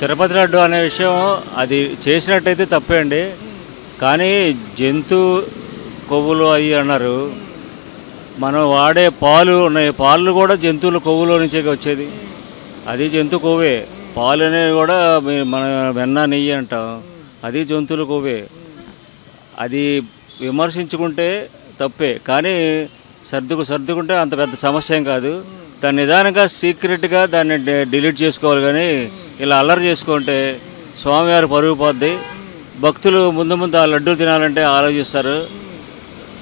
తిరుపతి లడ్డు అనే విషయం అది చేసినట్టయితే తప్పే అండి. కానీ జంతు కొవ్వులు అవి అన్నారు. మనం వాడే పాలు ఉన్నాయి, పాలు కూడా జంతువుల కొవ్వులో నుంచే వచ్చేది. అది జంతు కొవ్వే. పాలు అనేవి కూడా మన వెన్న నెయ్యి అంటాం, అది జంతువుల కొవ్వే. అది విమర్శించుకుంటే తప్పే, కానీ సర్దుకుంటే అంత పెద్ద సమస్య ఏం కాదు. దాన్ని నిదానంగా సీక్రెట్గా దాన్ని డిలీట్ చేసుకోవాలి. కానీ ఇలా అల్లరి చేసుకుంటే స్వామివారి పరుగు పోద్ది. భక్తులు ముందు ముందు ఆ లడ్డూ తినాలంటే ఆలోచిస్తారు.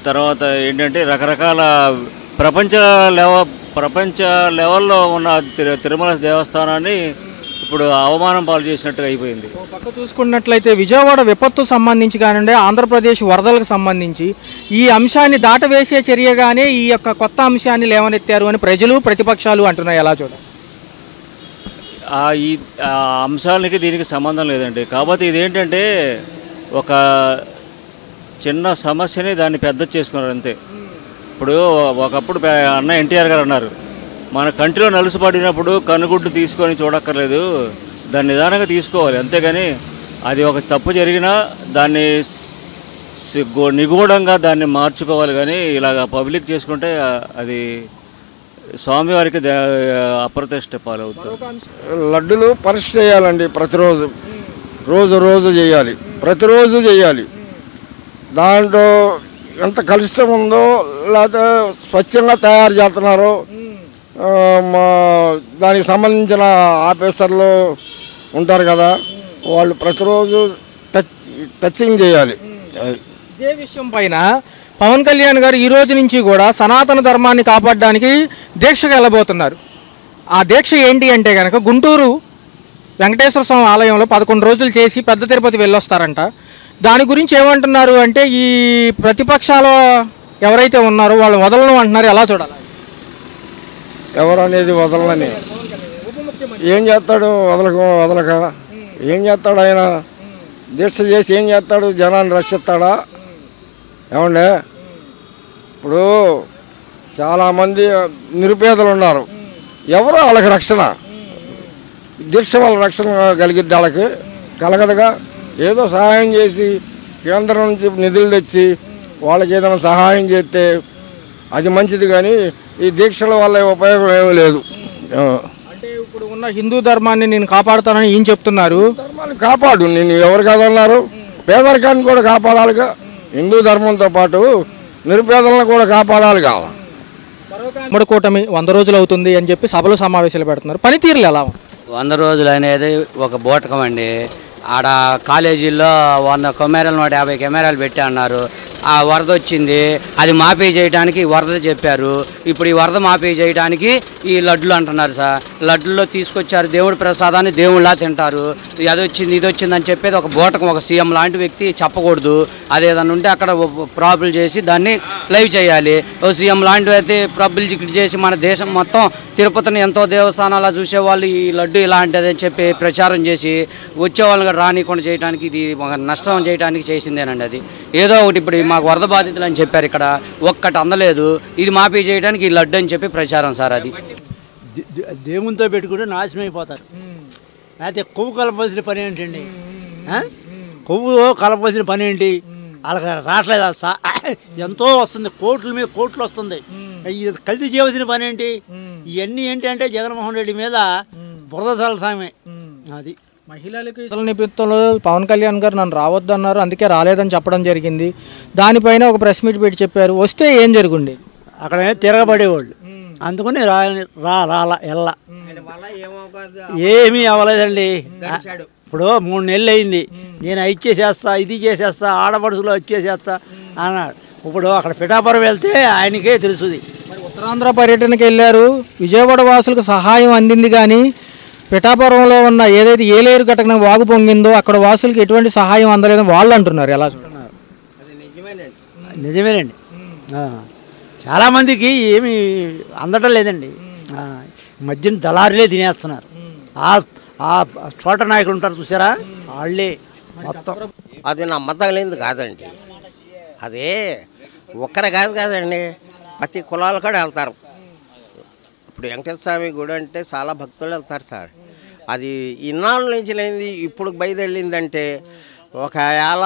తర్వాత ఏంటంటే రకరకాల ప్రపంచ లెవెల్లో ఉన్న తిరుమల దేవస్థానాన్ని ఇప్పుడు అవమానం పాలు చేసినట్టుగా అయిపోయింది. పక్క చూసుకున్నట్లయితే విజయవాడ విపత్తు సంబంధించి కానివ్వండి, ఆంధ్రప్రదేశ్ వరదలకు సంబంధించి ఈ అంశాన్ని దాటవేసే చర్యగానే ఈ యొక్క కొత్త అంశాన్ని లేవనెత్తారు అని ప్రజలు ప్రతిపక్షాలు అంటున్నాయి. ఎలా చూడాలి? ఈ అంశాలకి దీనికి సంబంధం లేదండి. కాకపోతే ఇదేంటంటే ఒక చిన్న సమస్యని దాన్ని పెద్ద చేసుకున్నారు అంతే. ఇప్పుడు ఒకప్పుడు అన్న ఎన్టీఆర్ గారు అన్నారు, మన కంటిలో నలుసు పడినప్పుడు కనుగుడ్డు తీసుకొని చూడక్కర్లేదు, దాన్ని నిదానంగా తీసుకోవాలి. అంతేగాని అది ఒక తప్పు జరిగినా దాన్ని నిగూఢంగా దాన్ని మార్చుకోవాలి. కానీ ఇలాగ పబ్లిక్ చేసుకుంటే అది స్వామివారికి అప్రతిష్ట పాలవుతుంది. లడ్డులు పరీక్ష చేయాలండి, ప్రతిరోజు రోజు చేయాలి, ప్రతిరోజు చేయాలి. దాంట్లో ఎంత కలుషితం ఉందో లేకపోతే స్వచ్ఛంగా తయారు చేస్తున్నారో దానికి సంబంధించిన ఆఫీసర్లు ఉంటారు కదా, వాళ్ళు ప్రతిరోజు టచింగ్ చేయాలి. ఇదే విషయం పైన పవన్ కళ్యాణ్ గారు ఈ రోజు నుంచి కూడా సనాతన ధర్మాన్ని కాపాడడానికి దీక్షకు వెళ్ళబోతున్నారు. ఆ దీక్ష ఏంటి అంటే కనుక గుంటూరు వెంకటేశ్వర స్వామి ఆలయంలో 11 రోజులు చేసి పెద్ద తిరుపతి వెళ్ళొస్తారంట. దాని గురించి ఏమంటున్నారు అంటే ఈ ప్రతిపక్షాలు ఎవరైతే ఉన్నారో వాళ్ళు వదలను అంటున్నారు. ఎలా చూడాలి? ఎవరు అనేది వదలని ఏం చేస్తాడు? వదలక ఏం చేస్తాడు ఆయన? దీక్ష చేసి ఏం చేస్తాడు? జనాన్ని రక్షిస్తాడా? ఏమండే, ఇప్పుడు చాలామంది నిరుపేదలు ఉన్నారు, ఎవరో వాళ్ళకి రక్షణ. దీక్ష వాళ్ళ రక్షణ కలిగిద్ది, వాళ్ళకి కలగదుగా. ఏదో సహాయం చేసి కేంద్రం నుంచి నిధులు తెచ్చి వాళ్ళకి ఏదైనా సహాయం చేస్తే అది మంచిది. కానీ ఈ దీక్షల వల్ల ఉపయోగం ఏమీ లేదు. అంటే ఇప్పుడు ఉన్న హిందూ ధర్మాన్ని నేను కాపాడుతానని ఏం చెప్తున్నారు? ధర్మాన్ని కాపాడు, నేను ఎవరు కాదన్నారు? పేదరికాన్ని కూడా కాపాడాలిగా. హిందూ ధర్మంతో పాటు నిరుపేదలను కూడా కాపాడాలి కావా. ఉమ్మడి కూటమి 100 రోజులు అవుతుంది అని చెప్పి సభలు సమావేశాలు పెడుతున్నారు. పనితీరులు ఎలా? 100 రోజులు అనేది ఒక బూటకం అండి. ఆడ కాలేజీల్లో 100 కెమెరాలు 150 కెమెరాలు పెట్టి అన్నారు. ఆ వరద వచ్చింది, అది మాఫీ చేయడానికి వరద చెప్పారు. ఇప్పుడు ఈ వరద మాఫీ చేయడానికి ఈ లడ్లు అంటున్నారు సార్. లడ్డుల్లో తీసుకొచ్చారు దేవుడి ప్రసాదాన్ని, దేవుళ్ళలా తింటారు. అది వచ్చింది ఇది వచ్చింది అని చెప్పేది ఒక బూటకం. ఒక సీఎం లాంటి వ్యక్తి చెప్పకూడదు. అదేదన్నా ఉంటే అక్కడ ప్రాబుల్ చేసి దాన్ని లైవ్ చేయాలి. ఓ సీఎం లాంటి వ్యక్తి పబ్లిసిటీ చేసి మన దేశం మొత్తం తిరుపతిని ఎంతో దేవస్థానాలు చూసేవాళ్ళు ఈ లడ్డు ఇలాంటిది అని చెప్పి ప్రచారం చేసి వచ్చే వాళ్ళని రానికుండా చేయడానికి ఇది ఒక నష్టం చేయడానికి చేసిందేనండి. అది ఏదో ఒకటి ఇప్పుడు మాకు వరద బాధితులు అని చెప్పారు, ఇక్కడ ఒక్కటి అందలేదు, ఇది మాఫీ చేయడానికి ఈ లడ్డు అని చెప్పి ప్రచారం సార్. అది దేవునితో పెట్టుకుంటే నాశనం అయిపోతారు. అయితే కొవ్వు కలపాల్సిన పని ఏంటండి? కొవ్వు కలపాల్సిన పని ఏంటి? వాళ్ళకి రావట్లేదు. ఎంతో వస్తుంది, కోట్ల మీద కోట్లు వస్తుంది. ఇది కల్తీ చేయవలసిన పని ఏంటి? ఇవన్నీ ఏంటి అంటే జగన్మోహన్ రెడ్డి మీద బురద చల్లసామే. అది మహిళలకి నిమిత్తంలో పవన్ కళ్యాణ్ గారు నన్ను రావద్దు అన్నారు, అందుకే రాలేదని చెప్పడం జరిగింది. దానిపైన ఒక ప్రెస్ మీట్ పెట్టి చెప్పారు, వస్తే ఏం జరుగుండేది? అక్కడ తిరగబడేవాళ్ళు, అందుకని ఎల్లా ఏమీ అవ్వలేదండి. ఇప్పుడు 3 నెలలు అయింది, నేను ఇచ్చేసేస్తా, ఇది చేసేస్తా, ఆడపడుసులో ఇచ్చేసేస్తా అన్నాడు. ఇప్పుడు అక్కడ పిఠాపురం వెళ్తే ఆయనకే తెలుసుది. ఉత్తరాంధ్ర పర్యటనకి వెళ్ళారు, విజయవాడ వాసులకు సహాయం అందింది, కానీ పిఠాపురంలో ఉన్న ఏదైతే ఏలేరు ఘటన వాగు పొంగిందో అక్కడ వాసులకు ఎటువంటి సహాయం అందలేదని వాళ్ళు అంటున్నారు. ఎలా చూస్తున్నారు? నిజమేనండి. చాలామందికి ఏమి అందటం లేదండి. మధ్యన దళారులే తినేస్తున్నారు. ఆ చోట నాయకులు ఉంటారు చూసారా, వాళ్ళే మొత్తం. అది నమ్మతగలేదు కాదండి. అదే ఒక్కరే కాదండి, ప్రతి కులాలు కూడా వెళ్తారు. ఇప్పుడు వెంకటేశ్వర స్వామి గుడి అంటే చాలా భక్తులు వెళ్తారు సార్. అది ఇన్నాళ్ళ నుంచి లేనిది ఇప్పుడు బయలుదేరిందంటే ఒకవేళ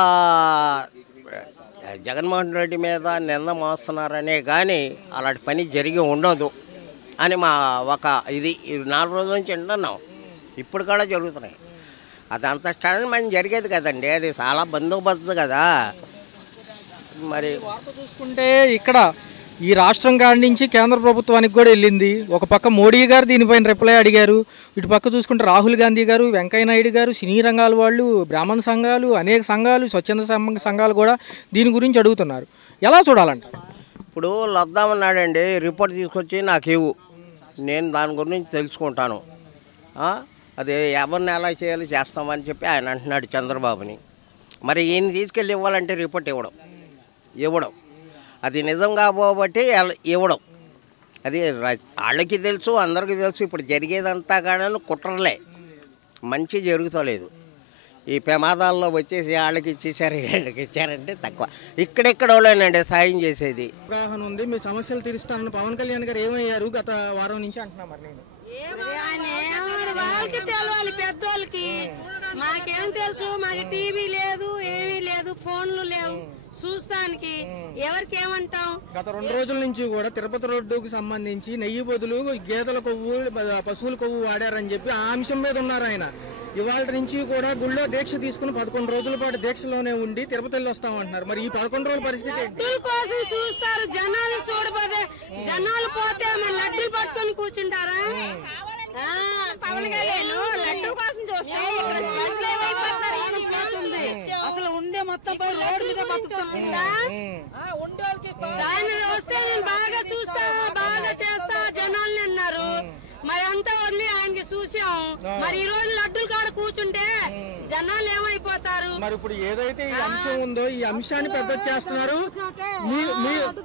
జగన్మోహన్ రెడ్డి మీద నింద మోస్తున్నారనే కానీ అలాంటి పని జరిగి ఉండదు అని మా ఒక ఇది 4 రోజుల నుంచి వింటున్నాం. ఇప్పుడు కూడా జరుగుతున్నాయి. అది అంత స్టాండ్ మనం జరిగేది కదండి, అది చాలా బందోబస్తు కదా. మరి వార్త చూసుకుంటే ఇక్కడ ఈ రాష్ట్రం కాడి నుంచి కేంద్ర ప్రభుత్వానికి కూడా వెళ్ళింది. ఒక పక్క మోడీ గారు దీనిపైన రిప్లై అడిగారు. ఇటు పక్క చూసుకుంటే రాహుల్ గాంధీ గారు, వెంకయ్య నాయుడు గారు, సినీ రంగాల వాళ్ళు, బ్రాహ్మణ సంఘాలు, అనేక సంఘాలు, స్వచ్ఛంద సంఘాలు కూడా దీని గురించి అడుగుతున్నారు. ఎలా చూడాలంట? ఇప్పుడు లద్దామన్నాడండి, రిపోర్ట్ తీసుకొచ్చి నాకు ఇవ్వు, నేను దాని గురించి తెలుసుకుంటాను, అది ఎవరిని ఎలా చేయాలో చేస్తామని చెప్పి ఆయన అంటున్నాడు చంద్రబాబుని. మరి ఈయన తీసుకెళ్ళి ఇవ్వాలంటే రిపోర్ట్ ఇవ్వడం అది నిజం కాబోబట్టి ఇవ్వడం అది వాళ్ళకి తెలుసు, అందరికీ తెలుసు. ఇప్పుడు జరిగేదంతా కానీ కుట్రలే, మంచి జరుగుతలేదు. ఈ ప్రమాదాల్లో వచ్చేసి వాళ్ళకి ఇచ్చేసారు, వీళ్ళకి ఇచ్చారంటే తక్కువ. ఇక్కడెక్కడోళ్ళేనండి సాయం చేసేది. అవగాహన ఉంది, మీ సమస్యలు తీరుస్తానని పవన్ కళ్యాణ్ గారు ఏమయ్యారు గత వారం నుంచి అంటున్నా. మరి నేను వాళ్ళకి తెలవాలి, పెద్దోళ్ళకి. మాకేం తెలుసు? మాకు టీవీ లేదు, ఏమీ లేదు, ఫోన్లు లేవు చూస్తానికి. ఎవరికి ఏమంటాం? గత 2 రోజుల నుంచి కూడా తిరుపతి రోడ్డుకు సంబంధించి నెయ్యి బదులు గేదెల కొవ్వు, పశువుల కొవ్వు వాడారని చెప్పి ఆ అంశం మీద ఉన్నారు ఆయన. ఇవాళ నుంచి కూడా గుళ్ళో దీక్ష తీసుకుని 11 రోజుల పాటు దీక్షలోనే ఉండి తిరుపతి వెళ్ళి వస్తామంటున్నారు. మరి ఈ 11 రోజుల పరిస్థితి కోసం చూస్తారు, జనాలు చూడపోతే. జనాలు పోతే లడ్డూలు పట్టుకొని కూర్చుంటారా? పవన్ కళ్యాణ్ లడ్డూ కోసం చూస్తే అసలు ఉండే మొత్తం రోడ్డు మీద బతుకుతుందా? దాన్ని వస్తే నేను బాగా చూస్తా, బాగా చేస్తా జనాల్ని అన్నారు. మరి అంతా వదిలి ఆయనకి చూసాం. మరి ఈ రోజు లడ్డూలు కాడ కూర్చుంటే జనాలు ఏమైపోతారు? మరి ఇప్పుడు ఏదైతే ఈ అంశం ఉందో ఈ అంశాన్ని పెద్ద చేస్తున్నారు.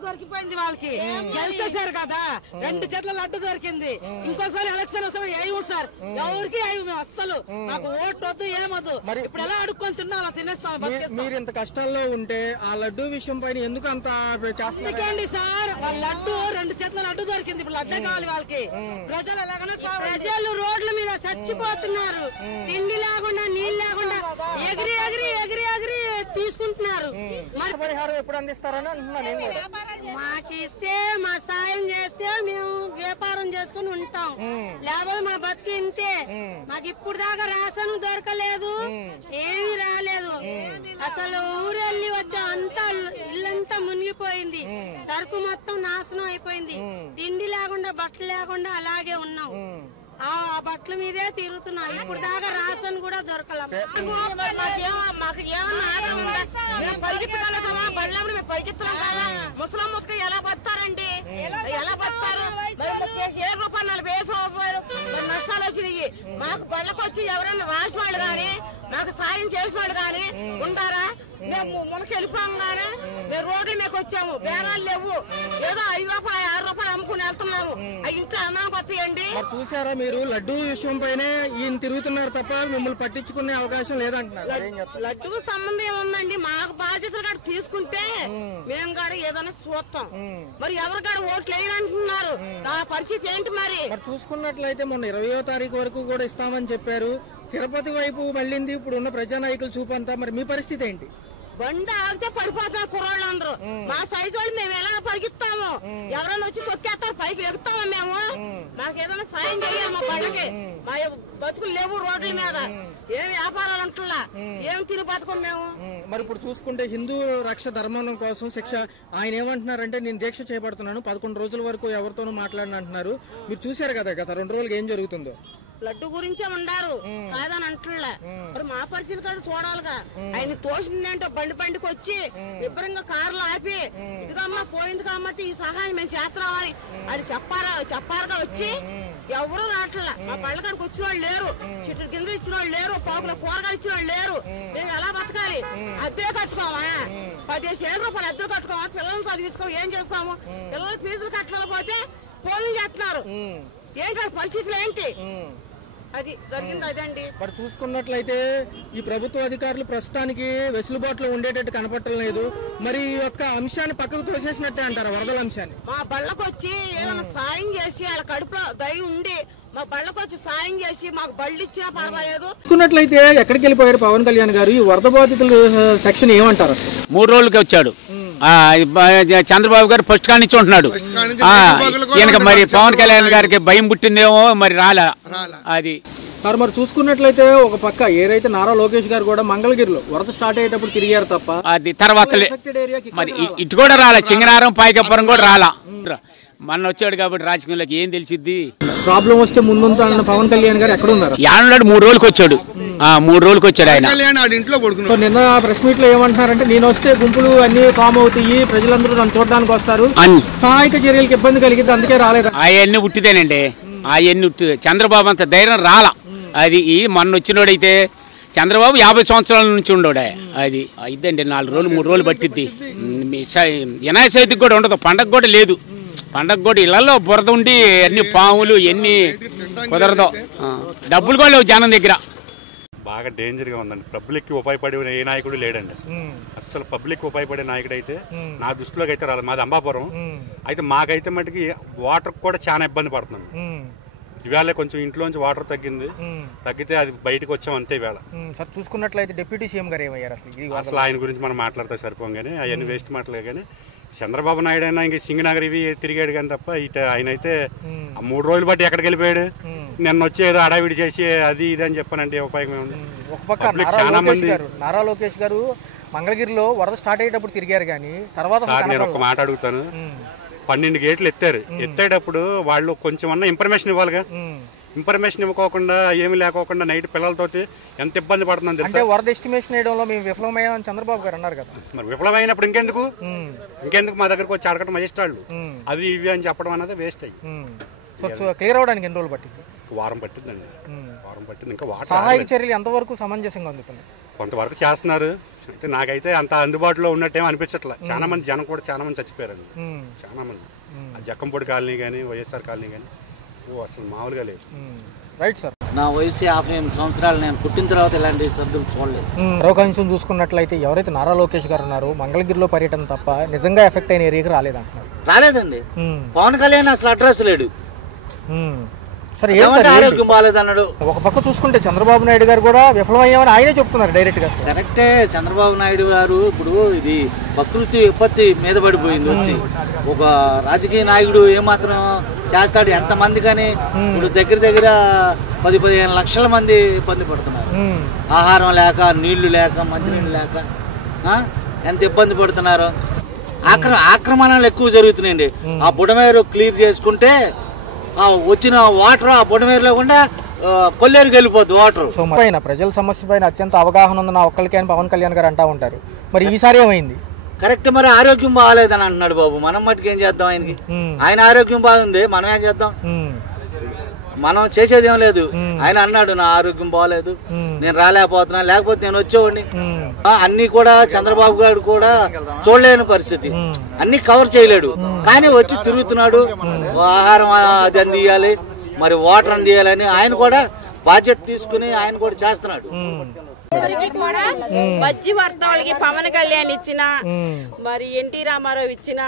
దొరికిపోయింది వాళ్ళకి, గెలిచేశారు కదా, 2 చేతుల లడ్డు దొరికింది. ఇంకోసారి ఎలక్షన్ వస్తే ఏమి సార్, ఎవరికి మేము అస్సలు మాకు ఓటు వద్దు, ఏమొద్దు. మరి ఇప్పుడు ఎలా అడుక్కొని తిన్నా తినేస్తాం. మీరు ఇంత కష్టాల్లో ఉంటే ఆ లడ్డు విషయం పైన ఎందుకు అంత చేస్తారండి సార్? వాళ్ళ లడ్డు 2 చేతుల లడ్డు దొరికింది, ఇప్పుడు లడ్డే కావాలి వాళ్ళకి. ప్రజలు రోడ్ల మీద చచ్చిపోతున్నారు, తిండి లేకుండా నీళ్ళు లేకుండా ఎగిరి ఎగిరి ఎగిరి ఎగిరి తీసుకుంటున్నారు. మరి పరిహారం ఎప్పుడు అందిస్తారని అంటున్నాను. మాకు ఇస్తే, మా సాయం చేస్తే మేము వ్యాపారం చేసుకుని ఉంటాం, లేకపోతే మా బతికి ఇంతే. మాకు ఇప్పుడు దాకా రేషన్ దొరకలేదు, ఏమీ రాలేదు. అసలు ఊరెళ్ళి వచ్చా అంతా ఇల్లంతా మునిగిపోయింది, సరుకు మొత్తం నాశనం అయిపోయింది. తిండి లేకుండా బట్టలు లేకుండా అలాగే ఉన్నాం. ఆ బట్టల మీదే తిరుగుతున్నాం. ఇప్పుడు దాకా రాషన్ కూడా దొరకలే. మాకు ఏమన్నా పరిగెత్తగలమా? బళ్ళప్పుడు మేము పరిగెత్తలేం కదా. ముసలం ముక్క ఎలా బతారండి? ఎలా బతారు? 7 రూపాయలు 40 నష్టాలు వచ్చినాయి. మాకు బళ్ళకు వచ్చి ఎవరైనా రాసిన వాళ్ళు కానీ, మాకు సాయం చేసిన వాళ్ళు కానీ ఉండారా? మేము మునకి వెళ్ళిపోయాం కానీ మేము రోడ్డు మీకు వచ్చాము, బేరాలు లేవు, ఏదో 5 రూపాయలు 6 రూపాయలు అమ్ముకుని వెళ్తున్నాము. ఇంట్లో అన్నం కొత్తయండి. చూసారా మీరు, లడ్డూ విషయం పైనే ఈయన తిరుగుతున్నారు తప్ప మిమ్మల్ని పట్టించుకునే అవకాశం లేదంటున్నారు. లడ్డూకు సంబంధం ఏముందండి? మాకు బాధ్యతలు కాడ తీసుకుంటే మేము కాడ ఏదైనా చూస్తాం. మరి ఎవరి కాడ ఓట్లు వేయాలంటున్నారు, ఆ పరిస్థితి ఏంటి? మరి చూసుకున్నట్లయితే మొన్న 20వ తారీఖు వరకు కూడా ఇస్తామని చెప్పారు. తిరుపతి వైపు మళ్ళింది ఇప్పుడు ఉన్న ప్రజానాయకుల చూపంతా. మరి మీ పరిస్థితి ఏంటి? బండి ఆగితే పడిపోతారు కుర్రాళ్ళు అందరూ. మా సైజు వాళ్ళు మేము ఎలా పరిగెత్తాము? ఎవరైనా వచ్చి తొక్కేస్తారు, పైకి ఎక్కుతాము మేము. మాకు ఏదైనా సాయం చేయాలి. మా బండికి మా బతుకులు లేవు రోడ్ల మీద, ఏం వ్యాపారాలు అంటున్నా, ఏం తిరిగి బతుకం మేము. మరి ఇప్పుడు చూసుకుంటే హిందూ రక్ష ధర్మం కోసం శిక్ష ఆయన ఏమంటున్నారంటే, నేను దీక్ష చేపడుతున్నాను 11 రోజుల వరకు ఎవరితోనూ మాట్లాడిన అంటున్నారు. మీరు చూశారు కదా గత 2 రోజులుగా ఏం జరుగుతుందో. లడ్డు గురించే ఉండారు కాదని అంటున్నా. మరి మా పరిస్థితి కాదు చూడాలిగా. ఆయన తోసిందంటే బండికి వచ్చి విభరంగా కార్లు ఆపి, ఇదిగమ్మా పోయింది కాబట్టి ఈ సహాయం మేము చేస్తున్నామని అది చెప్పారుగా వచ్చి ఎవరు రావట్లే. మా పళ్ళకాడికి వచ్చిన వాళ్ళు లేరు, చెట్టు కింద ఇచ్చిన వాళ్ళు లేరు, పావుల కూరగాయలు ఇచ్చిన వాళ్ళు లేరు. మేము ఎలా బతకాలి? అద్దె కట్టుకోమా? 15,000 రూపాయలు అద్దె కట్టుకోమా? పిల్లల్ని చదివించుకోము, ఏం చేసుకోము? పిల్లలు ఫీజులు కట్టలేకపోతే ఫోన్లు చేస్తున్నారు. ఏంటి పరిస్థితులు ఏంటి? అది జరిగింది అదండి. మరి చూసుకున్నట్లయితే ఈ ప్రభుత్వ అధికారులు ప్రస్తుతానికి వెసులుబాటులో ఉండేటట్టు కనపట్టలేదు. మరి ఈ యొక్క అంశాన్ని పక్కకు తోసేసినట్టే అంటారు, వరదల అంశాన్ని. మా బళ్ళకు వచ్చి ఏదైనా సాయం చేసి వాళ్ళ కడుపులో దయ ఉండి మా బళ్ళకు వచ్చి సాయం చేసి మాకు బళ్ళు ఇచ్చినా పర్వాలేదు. చూసుకున్నట్లయితే ఎక్కడికి వెళ్ళిపోయారు పవన్ కళ్యాణ్ గారు? ఈ వరద బాధితుల సెక్షన్ ఏమంటారు? 3 రోజులకి వచ్చాడు. చంద్రబాబు గారు ఫస్ట్ కాడి నుంచి ఉంటున్నాడు. ఈయనకి మరి పవన్ కళ్యాణ్ గారికి భయం పుట్టిందేమో మరి రాలా అది. సార్ మరి చూసుకున్నట్లయితే ఒక పక్క ఏదైతే నారా లోకేష్ గారు కూడా మంగళగిరిలో వరద స్టార్ట్ అయ్యేటప్పుడు తిరిగారు తప్ప అది తర్వాత మరి ఇటు కూడా రాలా. చింగనారం పాయకపురం కూడా రాలా. మన వచ్చాడు కాబట్టి రాజకీయంలోకి ఏం తెలిసిద్ది. ప్రాబ్లం వస్తే ముందుంటానన్న పవన్ కళ్యాణ్ గారు ఎక్కడ ఉన్నారు? యానున్నాడు 3 రోజులకి వచ్చాడు. 3 రోజులకి వచ్చాడు ఆయన. నిన్న ప్రెస్ మీట్ లో ఏమంటున్నారంటే నేను వస్తే గుంపులు అన్ని ఫామ్ అవుతాయి, ప్రజలందరూ నన్ను చూడడానికి వస్తారు, సహాయక చర్యలకు ఇబ్బంది కలిగిద్ది, అందుకే రాలేదు. అవన్నీ ఉట్టిదేనండి. అవన్నీ ఉట్టిదే. చంద్రబాబు అంత ధైర్యం రాలా. అది మొన్న వచ్చినోడైతే చంద్రబాబు 50 సంవత్సరాల నుంచి ఉండోడే. అది ఇద్దండి 4 రోజులు 3 రోజులు పట్టిద్ది. వినాయక చవితికి కూడా ఉండదు, పండగ కూడా లేదు. పండగ కూడా ఇళ్లలో బురద ఉండి అన్ని పాములు ఎన్ని కుదరదు. డబ్బులు కూడా లేవు జనం దగ్గర. బాగా డేంజర్గా ఉందండి. పబ్లిక్కి ఉపయోగపడే ఏ నాయకుడు లేడండి. అసలు పబ్లిక్ ఉపయోగపడే నాయకుడు అయితే నా దృష్టిలోకి అయితే రాలేదు. మాది అంబాపురం. అయితే మాకైతే మటుకి వాటర్ కూడా చాలా ఇబ్బంది పడుతున్నాం. ఇవాళ కొంచెం ఇంట్లోంచి వాటర్ తగ్గితే అది బయటకు వచ్చాం అంతే. ఇవాళ సార్ చూసుకున్నట్లయితే డిప్యూటీ సీఎం గారు ఏమయ్యారు? అసలు ఆయన గురించి మనం మాట్లాడితే సరిపోం కానీ అవన్నీ వేస్ట్ మాటలే. కానీ చంద్రబాబు నాయుడు అయినా ఇంక సింగనగర్ ఇవి తిరిగాడు కానీ తప్ప ఇట ఆయన అయితే 3 రోజులు బట్టి ఎక్కడికి వెళ్ళిపోయాడు. నిన్న వచ్చి ఏదో అడావిడి చేసి అది ఇది అని చెప్పానంటే ఉపయోగం ఏముంది? ఒక పక్క నారా లోకేష్ గారు మంగళగిరిలో వరద స్టార్ట్ అయ్యేటప్పుడు తిరిగారు కానీ తర్వాత నేను ఒక మాట అడుగుతాను. 12 గేట్లు ఎత్తేటప్పుడు వాళ్ళు కొంచెం అన్న ఇన్ఫర్మేషన్ ఇవ్వాలిగా. ఇన్ఫర్మేషన్ ఇవ్వకోకుండా ఏమి లేకోకుండా నైట్ పిల్లలతోటి ఎంత ఇబ్బంది పడుతుంది. అంటే వరద ఎస్టిమేషన్ వేయడంలో మేము విఫలమయ్యామని చంద్రబాబు గారు అన్నారు కదా. మరి విఫలమైనప్పుడు ఇంకెందుకు మా దగ్గరకు వచ్చి అడగటం మజిస్ట్రాళ్ళు అవి ఇవి అని చెప్పడం అనేది వేస్ట్ అయ్యి. సో క్లియర్ అవడానికి ఎన్ని రోజులు పట్టింది? వారం పట్టిందండి. వారం పట్టింది. ఇంకా సహాయక చర్యలు ఎంతవరకు సమంజసంగా అందుతున్నాయి? కొంతవరకు చేస్తున్నారు. అయితే నాకైతే అంత అందుబాటులో ఉన్నట్టేమో అనిపించట్లా. చాలా మంది జనం కూడా చాలా మంది చచ్చిపోయారండి. చాలా మంది. ఆ జక్కంపొడి కాలనీ కానీ వైఎస్ఆర్ కాలనీ కానీ అసలు మామూలుగా లేదు. Right sir. నా వయసు 58 సంవత్సరాలు. నేను పుట్టిన తర్వాత ఇలాంటి సర్దులు చూడలేదు. మరొక అంశం చూసుకున్నట్లయితే ఎవరైతే నారా లోకేష్ గారు ఉన్నారో మంగళగిరిలో పర్యటన తప్ప నిజంగా ఎఫెక్ట్ అయిన ఏరియాకి రాలేదంటున్నారు. రాలేదండి. పవన్ కళ్యాణ్ అసలు అడ్రస్ లేడు. సరే ఆరోగ్యం బాగాలేదన్నాడు. ఒక పక్క చూసుకుంటే చంద్రబాబు నాయుడు గారు కూడా విఫలమయ్యామని ఆయనే చెప్తున్నారు డైరెక్ట్ గా. కరెక్టే. చంద్రబాబు నాయుడు గారు ఇప్పుడు ఇది ప్రకృతి విపత్తి మీద పడిపోయింది వచ్చి. ఒక రాజకీయ నాయకుడు ఏమాత్రం చేస్తాడు? ఎంతమంది కానీ ఇప్పుడు దగ్గర 10-15 లక్షల మంది ఇబ్బంది పడుతున్నారు. ఆహారం లేక, నీళ్లు లేక, మంచినీళ్ళు లేక ఎంత ఇబ్బంది పడుతున్నారు. ఆక్రమణలు ఎక్కువ జరుగుతున్నాయండి. ఆ బుడమేరు క్లియర్ చేసుకుంటే వచ్చిన వాటర్ ఆ బుడమేరు లేకుండా కొల్లేరుకి వెళ్ళిపోద్ది వాటర్. ప్రజల సమస్య పైన అత్యంత అవగాహన ఉంది నా ఒక్కరికి అని పవన్ కళ్యాణ్ గారు అంటా ఉంటారు. మరి ఈసారి ఏమైంది? కరెక్ట్. మరి ఆరోగ్యం బాగాలేదని అంటున్నాడు బాబు. మనం మట్టుకు ఏం చేద్దాం? ఆయనకి ఆయన ఆరోగ్యం బాగుంది, మనం ఏం చేద్దాం? మనం చేసేది ఏం లేదు. ఆయన అన్నాడు నా ఆరోగ్యం బాగాలేదు, నేను రాలేకపోతున్నా, లేకపోతే నేను వచ్చేవాడిని. అన్ని కూడా చంద్రబాబు గారు కూడా చూడలేని పరిస్థితి. అన్ని కవర్ చేయలేడు కానీ వచ్చి తిరుగుతున్నాడు. ఆహారం అది అందియాలి, మరి వాటర్ అందియాలని ఆయన కూడా బాధ్యత తీసుకుని ఆయన కూడా చేస్తున్నాడు. మధ్య వర్తవులకి పవన్ కళ్యాణ్ ఇచ్చిన, మరి ఎన్టీ రామారావు ఇచ్చిన,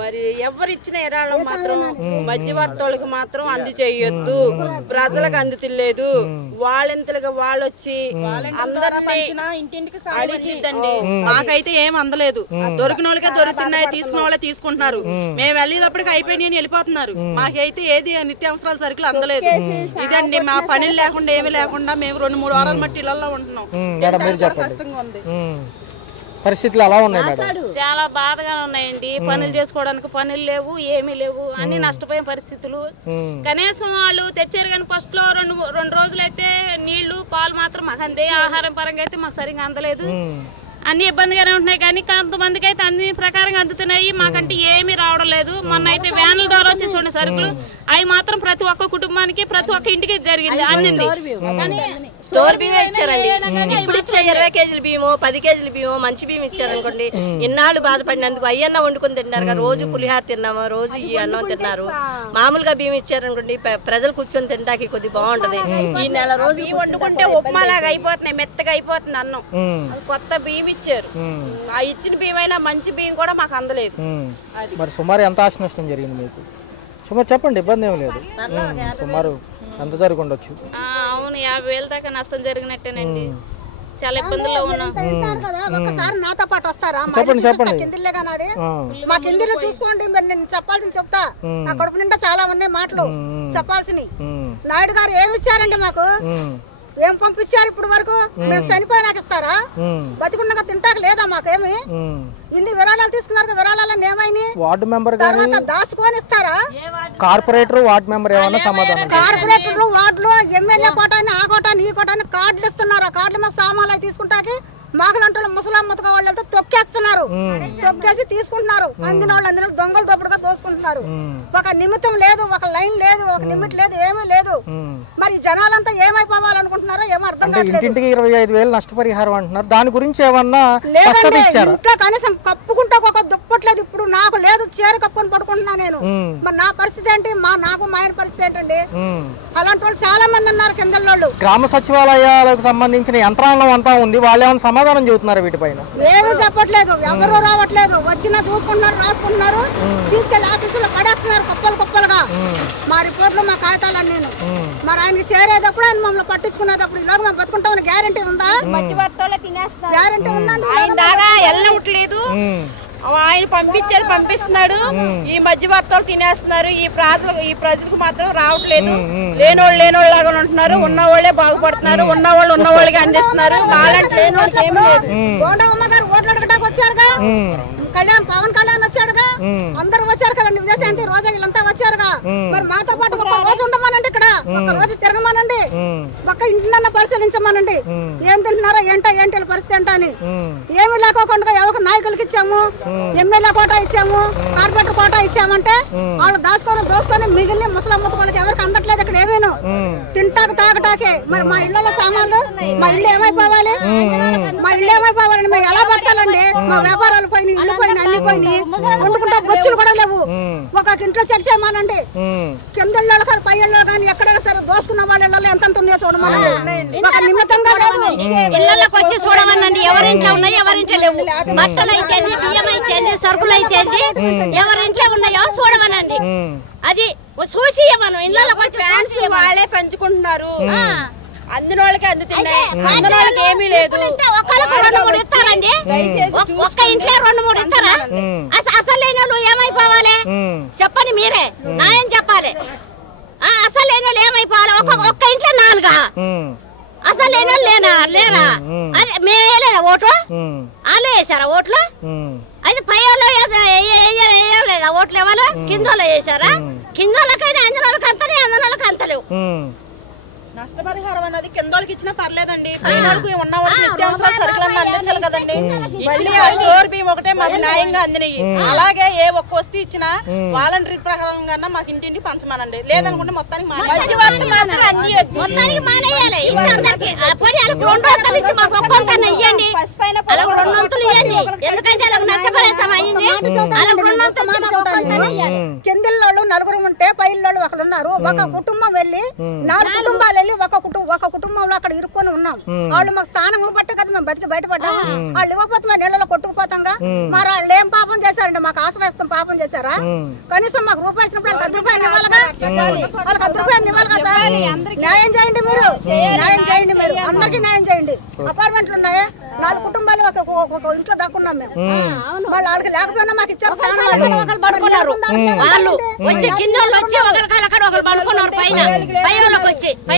మరి ఎవరిచ్చిన ఎరాళ్ళం మాత్రం మధ్య వర్తవులకి మాత్రం అంది చేయొద్దు. ప్రజలకు అందుతులేదు. వాళ్ళెంతలుగా వాళ్ళు వచ్చి ఇంటింటికి అడిగిద్దండి. మాకైతే ఏం అందలేదు. దొరికిన వాళ్ళకే దొరుకుతున్నాయి, తీసుకున్న వాళ్ళే తీసుకుంటున్నారు. మేము వెళ్ళేటప్పటికి అయిపోయినాయని వెళ్ళిపోతున్నారు. మాకైతే ఏది నిత్యావసరాల సరుకులు అందలేదు. ఇదండి మా పనులు లేకుండా ఏమీ లేకుండా మేము 2-3 వారాల మట్టి ఇళ్లలో ఉంటున్నాం. పరిస్థితులు అలా ఉన్నాయి మేడం. చాలా బాధగా ఉన్నాయండి. పనులు చేసుకోవడానికి పనులు లేవు, ఏమీ లేవు, అన్ని నష్టపోయిన పరిస్థితులు. కనీసం వాళ్ళు తెచ్చారు కానీ ఫస్ట్ లో 2 రోజులు అయితే నీళ్లు పాలు మాత్రం మాకు అందే. ఆహారం పరంగా అయితే మాకు సరిగ్గా అందలేదు. అన్ని ఇబ్బందిగానే ఉంటున్నాయి కానీ కొంతమందికి అయితే అన్ని ప్రకారంగా అందుతున్నాయి. మాకంటే ఏమీ రావడం లేదు. మొన్న అయితే వ్యాన్ల ద్వారా వచ్చేసి ఉండే సరుకులు అవి మాత్రం ప్రతి ఒక్క కుటుంబానికి ప్రతి ఒక్క ఇంటికి జరిగింది, అందింది. స్టోర్ బియ్యం ఇచ్చారండి. ఇప్పుడు ఇచ్చే 20 కేజీల బియ్యము, 10 కేజీల బియ్యము మంచి బియ్యం ఇచ్చారనుకోండి. ఇన్నాళ్ళు బాధపడినందుకు అయ్యన్న వండుకొని తిన్నారు. రోజు పులిహార తిన్నాము, రోజు ఈ అన్నం తిన్నారు. మామూలుగా బియ్యం ఇచ్చారనుకోండి ప్రజలు కూర్చొని తినడానికి కొద్దిగా బాగుంటది. ఈ నెల రోజు బియ్యం వండుకుంటే ఉప్మా లాగా అయిపోతున్నాయి, మెత్తగా అయిపోతుంది అన్నం. కొత్త బియ్యం ఇచ్చారు. ఆ ఇచ్చిన బియ్యం అయినా మంచి బియ్యం కూడా మాకు అందలేదు. మరి సుమారు ఎంత ఆస్తి నష్టం జరిగింది మీకు? సుమారు చెప్పండి, ఇబ్బంది ఏం లేదు. సుమారు ఎంత జరిగి ఉండొచ్చు? అవును, 50,000 దాకా నష్టం జరిగినట్టేనండి. చాలా ఇబ్బందుల్లో ఉన్నాం. ఒకసారి నాతో పాటు వస్తారా? చెప్పండి. కిందిలే కానీ అది మా కిందిలో చూసుకోండి. మరి నేను చెప్పాల్సింది చెప్తా. నా కడుపు నిండా చాలా ఉన్నాయి మాటలు చెప్పాల్సినవి. నాయుడు గారు ఏమి ఇచ్చారండి మాకు? ఏం పంపించారు ఇప్పుడు వరకు? మేము చనిపోయినాక ఇస్తారా? బతికుండగా తింటాక లేదా మాకేమి? ఇన్ని విరాళాలు తీసుకున్నారు, విరాళాలను ఏమైనా వార్డు మెంబర్ తర్వాత దాచుకొని ఇస్తారా? కార్పొరేటర్ వార్డు మెంబర్ ఏమన్నా సమాధానం? కార్పొరేటర్లు వార్డులో ఎమ్మెల్యే కోటాన్ని ఆ కోటాన్ని ఈ కోటాన్ని కార్డులు ఇస్తున్నారు. ఆ కార్డుల మీద సామాన్లు అవి తీసుకుంటాకి మాగలంటే ముసలాం ముతక వాళ్ళతో తొక్కేస్తున్నారు. తొక్కేసి తీసుకుంటున్నారు. అందిన వాళ్ళు దొంగలు దొప్పుడుగా దోసుకుంటున్నారు. ఒక నిమిత్తం లేదు, ఒక లైన్ లేదు, ఒక నిమిట్ లేదు, ఏమీ లేదు. మరి జనాలంతా ఏమైపోవాలనుకుంటున్నారో ఏమో అర్థం కావట్లేదు. ఇంటికి 25,000 నష్టపరిహారం అంటున్నారు. దాని గురించి ఏమన్నా లేదండి, ఇంట్లో కనీసం కప్పుకుంటా ఒక దుప్పట్లేదు. ఇప్పుడు నాకు లేదు, చీర కప్పుకొని పడుకుంటున్నా నేను. మరి నా పరిస్థితి ఏంటి? నాకు మా ఆయన పరిస్థితి ఏంటండి? అలాంటి వాళ్ళు చాలా మంది ఉన్నారు కిందల్లోళ్ళు. గ్రామ సచివాలయాలకు సంబంధించిన యంత్రాంగం అంతా ఉంది. వాళ్ళు ఏమైనా సమాధానం చెబుతున్నారు వీటిపైన? ఏమీ చెప్పట్లేదు, ఎవరు రావట్లేదు. వచ్చినా చూసుకుంటున్నారు, రాసుకుంటున్నారు, తీసుకెళ్లి ఆఫీసులో పడేస్తున్నారు కుప్పలు కుప్పలుగా. మా రిపోర్ట్లు మా కాగితాలన్నీ నేను మరి ఆయనకి చేరేటప్పుడు ఆయన మమ్మల్ని పట్టించుకునేటప్పుడు ఈలోగా మేము బతుకుంటామని గ్యారంటీ ఉందా? గ్యారంటీ ఉందండి. వెళ్ళట్లేదు. ఆయన పంపించేది పంపిస్తున్నాడు. ఈ మధ్యవర్తాలు తినేస్తున్నారు. ఈ ప్రజలకు మాత్రం రావట్లేదు. లేనోళ్ళు లాగా ఉంటున్నారు. ఉన్నవాళ్లే బాగుపడుతున్నారు. ఉన్నవాళ్ళు ఉన్నవాళ్ళకి అందిస్తున్నారు. వాళ్ళంటే లేనోళ్ళకి ఏమి లేదు. గోండమ్మ గారు ఓట్లు అడగడానికి వచ్చారుగా, పవన్ కళ్యాణ్ వచ్చాడుగా, అందరూ వచ్చారు కదండి. విజయశాంతి రోజా వీళ్ళంతా వచ్చారుగా. మరి మాతో పాటు ఒక రోజు ఉండమానండి, ఇక్కడ ఒక రోజు తిరగమానండి, ఒక్క ఇంటినన్నా పరిశీలించమానండి. ఏం తింటున్నారో ఏంటి పరిస్థితి ఏంటో అని. ఏమి లేకోకుండా ఎవరికి నాయకులకి ఇచ్చాము, ఎమ్మెల్యే కోటా ఇచ్చాము, కార్పొరేటర్ కోటా ఇచ్చామంటే వాళ్ళు దోసుకొని మిగిలిన ముసలమ్మత వాళ్ళకి ఎవరికి అందట్లేదు. ఇక్కడ ఏమేను తింటాకు తాగటాకే. మరి మా ఇళ్లలో సామాన్లు, మా ఇల్లు ఏమైపోవాలి? మేము ఎలా బతకాలండి? మా వ్యాపారాలు పోయినాయి, ఇల్లు పోయినాయి, అన్ని పోయినాయి. వండుకుంటా బొచ్చులు కూడా లేవు. ఒక్కొక్క ఇంట్లో చెక్ చేయమానండి. కింద ఇళ్ళు కాదు, పై ఇళ్ళు కానీ ఎక్కడైనా సరే దోసుకున్న వాళ్ళ ఇళ్ళలో ఎంత ఉన్నాయో చూడమనండి. ఒక నిమిత్తంగా లేదు. ఇళ్ళకి వచ్చి చూడమనండి. ఎవరింట్లో ఉన్నాయి, ఎవరింట్లో లేవు. బట్టలు అయితే బియ్యం అయితే సరుకులు అయితే ఎవరింట్లో ఉన్నాయో చూడమనండి. అది చూసి మనం ఇళ్ళకి వచ్చి ఫ్యాన్స్ వాళ్ళే పెంచుకుంటున్నారు. అందిన వాళ్ళకి అందుతున్నాయి, అందిన వాళ్ళకి ఏమీ లేదు. ఒకళ్ళకి 2-3 ఇస్తారండి. ఒక్క ఇంట్లో 2-3 ఇస్తారా? అసలు లేని వాళ్ళు ఏమైపోవాలి చెప్పండి, మీరే న్యాయం చెప్పాలి. అసలు లేని వాళ్ళు ఏమైపోవాలి? ఒక్క ఇంట్లో 4 అసలు లేని వాళ్ళు లేరా? అదే మేము వేయలేదా ఓటు? వాళ్ళు వేసారా ఓట్లు? అది పై వాళ్ళు వేయలేదా ఓట్లు? ఎవరు కింద వాళ్ళు వేసారా? కింద వాళ్ళకైనా అందిన వాళ్ళకి అంతనే, అందిన వాళ్ళకి అంతలేవు. నష్టపరిహారం అనేది కింద వాళ్ళకి ఇచ్చినా పర్లేదండి. పైన వాళ్ళకి ఉన్న నిత్యావసరాల సరుకులన్నీ అందించాలి కదండి. స్టోర్ బియ్యం ఒకటే మాకు న్యాయంగా అందినాయి. అలాగే ఏ ఒక్క వస్తువు ఇచ్చినా వాలంటరీ ప్రకారంగా మాకు ఇంటింటికి పంచమానండి. లేదనుకుంటే మొత్తానికి కిందిల్లో 4 ఉంటే పైల్లో ఒకళ్ళు ఉన్నారు. ఒక కుటుంబం వెళ్ళి 4 కుటుంబాలు వెళ్ళి ఒక కుటుంబంలో అక్కడ ఇరుక్కొని ఉన్నాం. వాళ్ళు మాకు స్థానం ఇవ్వబట్టే కదా మేము బతికి బయటపడ్డాము. వాళ్ళు ఇవ్వకపోతే మేము నీళ్ళలో కొట్టుకుపోతాంగా. మరి వాళ్ళు ఏం పాపం చేశారండి? మాకు ఆశ్రయిస్తాం పాపం చేశారా? కనీసం మాకు రూపాయి ఇచ్చినప్పుడు వాళ్ళకి 10 రూపాయలు ఇవ్వాలిగా. వాళ్ళకి 10 రూపాయలు ఇవ్వాలిగా సార్. న్యాయం చేయండి మీరు, న్యాయం చేయండి మీరు, అందరికీ న్యాయం చేయండి. అపార్ట్మెంట్లు ఉన్నాయి, 4 కుటుంబాలు ఒక ఇంట్లో దాక్కున్నాం మేము. వాళ్ళకి లేకపోయినా మాకు ఇచ్చారు స్థానం. వాళ్ళు వచ్చి కింద వచ్చి ఒకరు పడుకున్నారు, పైన పై వాళ్ళకి వచ్చి